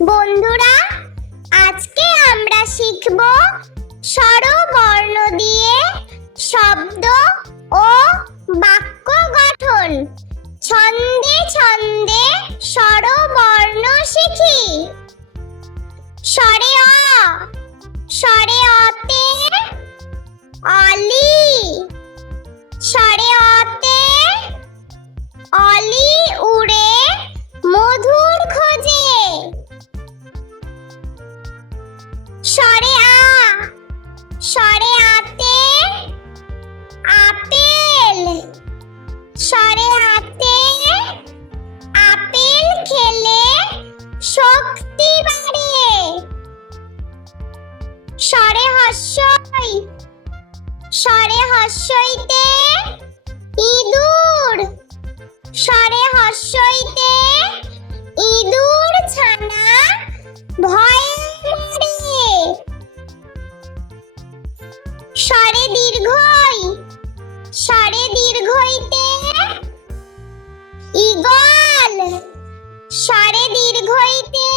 বন্ধুরা, আজকে আমরা শিখব স্বরবর্ণ দিয়ে শব্দ ও বাক্য গঠন। ছন্দে ছন্দে স্বরবর্ণ শিখি। স্বরে অ, স্বরে অতে অলি, স্বরে অতে অলি উড়ে মধুর খোঁজে। স্বরে আ, স্বরে আতে আপেল, স্বরে আতে আপেল খেলে শক্তি বাড়ে। স্বরে হস্যই, স্বরে হস্যইতে ইঁদুর, স্বরে হস্যইতে ইঁদুর ছানা ভয়ে মরে। স্বরে দীর্ঘই, স্বরে দীর্ঘইতে ঈগল, স্বরে দীর্ঘইতে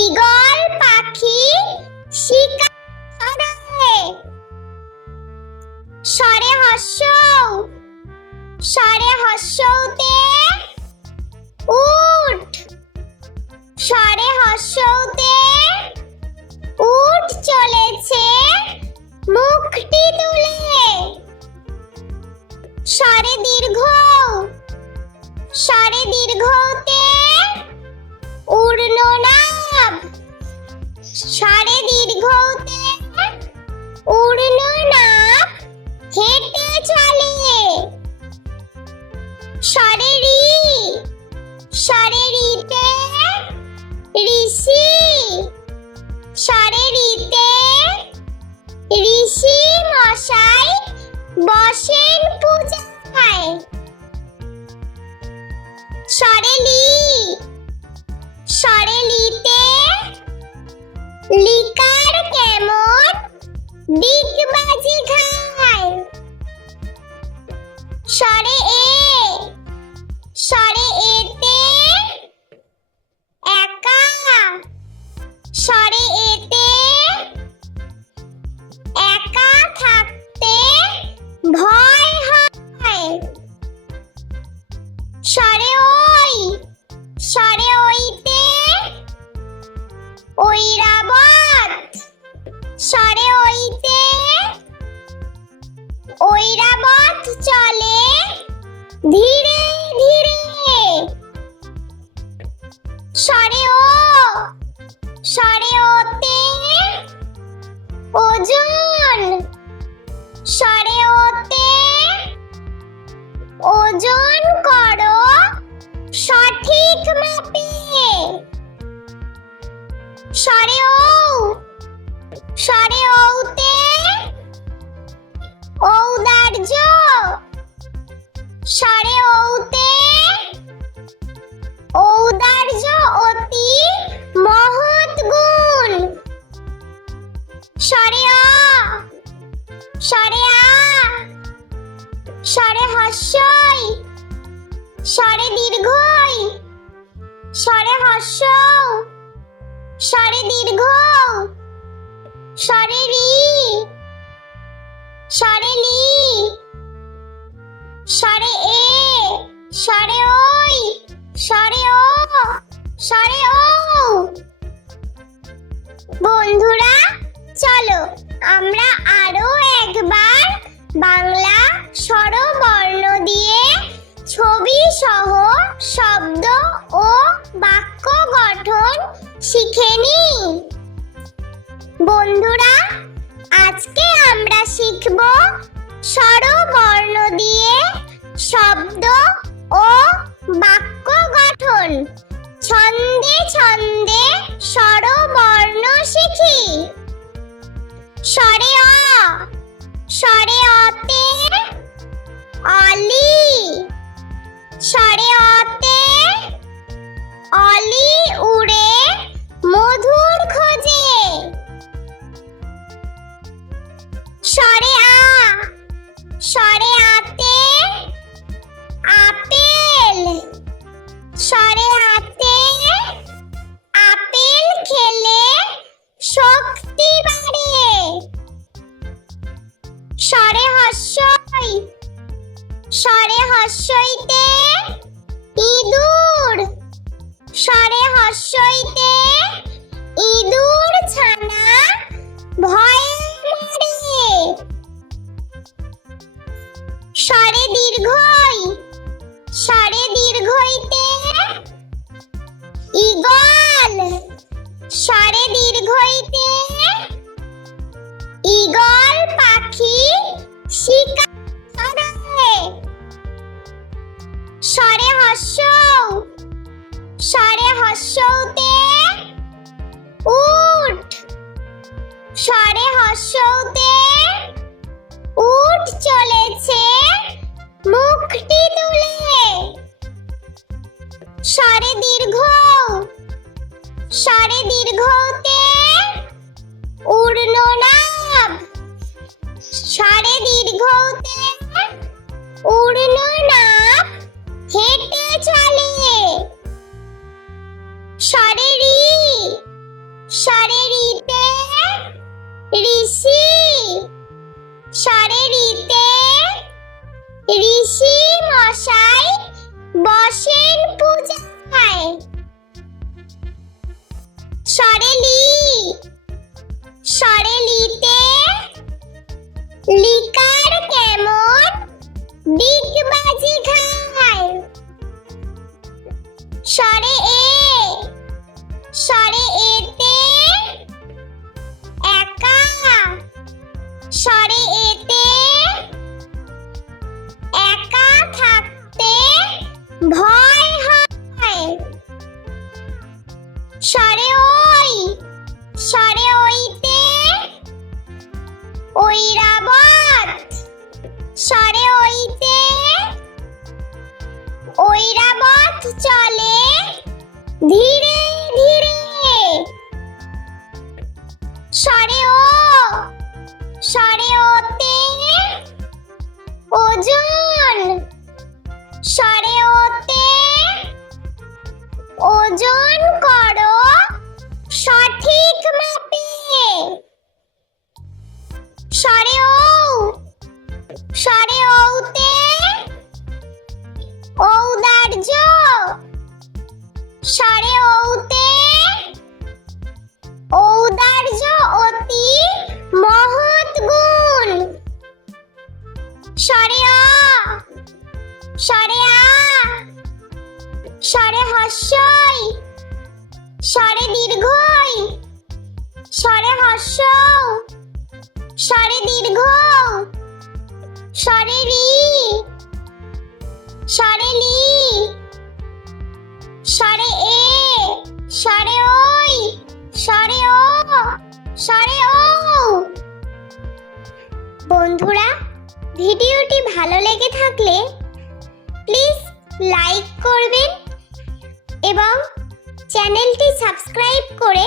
ঈগল পাখি শিকার করে। স্বরে হস্যৌ, স্বরে হস্যৌতে উট, স্বরে হস্যৌতে উট চলেছে মুখটি তুলে। স্বরে দীর্ঘ, স্বরে দীর্ঘতে ঊর্ধ্বনাভ, স্বরে দীর্ঘতে ঊর্ধ্বনাভ হেঁটে চলে। স্বরে ঋ, স্বরে ঋতে ঋষি, স্বরে ঋতে ঋষি মশাই বসেন পূজায়। স্বরে লি, স্বরে লিতে লিকার কেমন ডিগবাজি খায়। স্বরে এ, স্বরে এতে একা, স্বরে এতে একা থাকতে ভয় হয়। স্বরে ওই, স্বরে ওইতে ঐরাবত, স্বরে ওইতে ঐরাবত চলে ধীরে ধীরে। স্বরে ও, স্বরে ওতে ওজন, স্বরে ওতে ওজন করো সঠিক মাপে। স্বরে ঔ, স্বরে ঔতে ঔদার্য, স্বরে ঔতে ঔদার্য অতি মহৎ গুণ। স্বরে অ, স্বরে আ, স্বরে হস্যই, স্বরে দীর্ঘই, স্বরে হস্যৌ, স্বরে দীর্ঘ, স্বরে রি, স্বরে লি, স্বরে এ, স্বরে ওই, স্বরে ও, স্বরে ও। বন্ধুরা, চলো আমরা আরো একবার বাংলা স্বরবর্ণ দিয়ে ছবি সহ শব্দ ও বাক্য গঠন শিখে নিই। বন্ধুরা, আজকে আমরা শিখব স্বরবর্ণ দিয়ে শব্দ ও বাক্য গঠন। ছন্দে ছন্দে স্বরবর্ণ শিখি। স্বরে অ, স্বরে অতে অলি, স্বরে অতে অলি উড়ে মধুর খোঁজে। স্বরে আ, স্বরে আতে আপেল, স্বরে আতে হস্যইতে ইঁদুর ছানা ভয়ে মরে। স্বরে দীর্ঘই, স্বরে দীর্ঘইতে ঈগল, স্বরে দীর্ঘইতে ঈগল পাখি শিকার করে। স্বরে হস্যৌ, স্বরে হস্যৌতে উট, স্বরে হস্যৌতে উট চলেছে মুখটি তুলে। স্বরে দীর্ঘ, স্বরে দীর্ঘতে ঊর্ধ্বনাভ, স্বরে দীর্ঘতে ঊর্ধ্বনাভ হেঁটে চলে। স্বরে ঋ, স্বরে ঋতে ঋষি, স্বরে ঋতে ঋষি মশাই বসেন পূজায়। স্বরে লি, স্বরে লিতে লিকার কেমন ডিগবাজি খায়। স্বরে এ, স্বরে এতে একা, স্বরে এতে একা থাকতে ভয় হয়। স্বরে ওই, স্বরে ওইতে ঐরাবত, স্বরে ওইতে ঐরাবত চলে ধীরে ধীরে। স্বরে ও, স্বরে ওতে ওজন, স্বরে ওতে ওজন করো সঠিক মাপে। স্বরে ঔ, স্বরে ঔতে ঔদার্য, স্বরে ঔতে ঔদার্য অতি মহৎ গুণ। স্বরে অ, স্বরে আ, স্বরে হস্যই, স্বরে দীর্ঘই, স্বরে হস্যৌ, স্বরে দীর্ঘ, স্বরে ঋ, স্বরে লি, স্বরে এ, স্বরে ওই, স্বরে ও, স্বরে ও। বন্ধুরা, ভিডিওটি ভালো লেগে থাকলে প্লিজ লাইক করবেন এবং চ্যানেলটি সাবস্ক্রাইব করে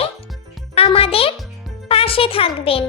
আমাদের পাশে থাকবেন।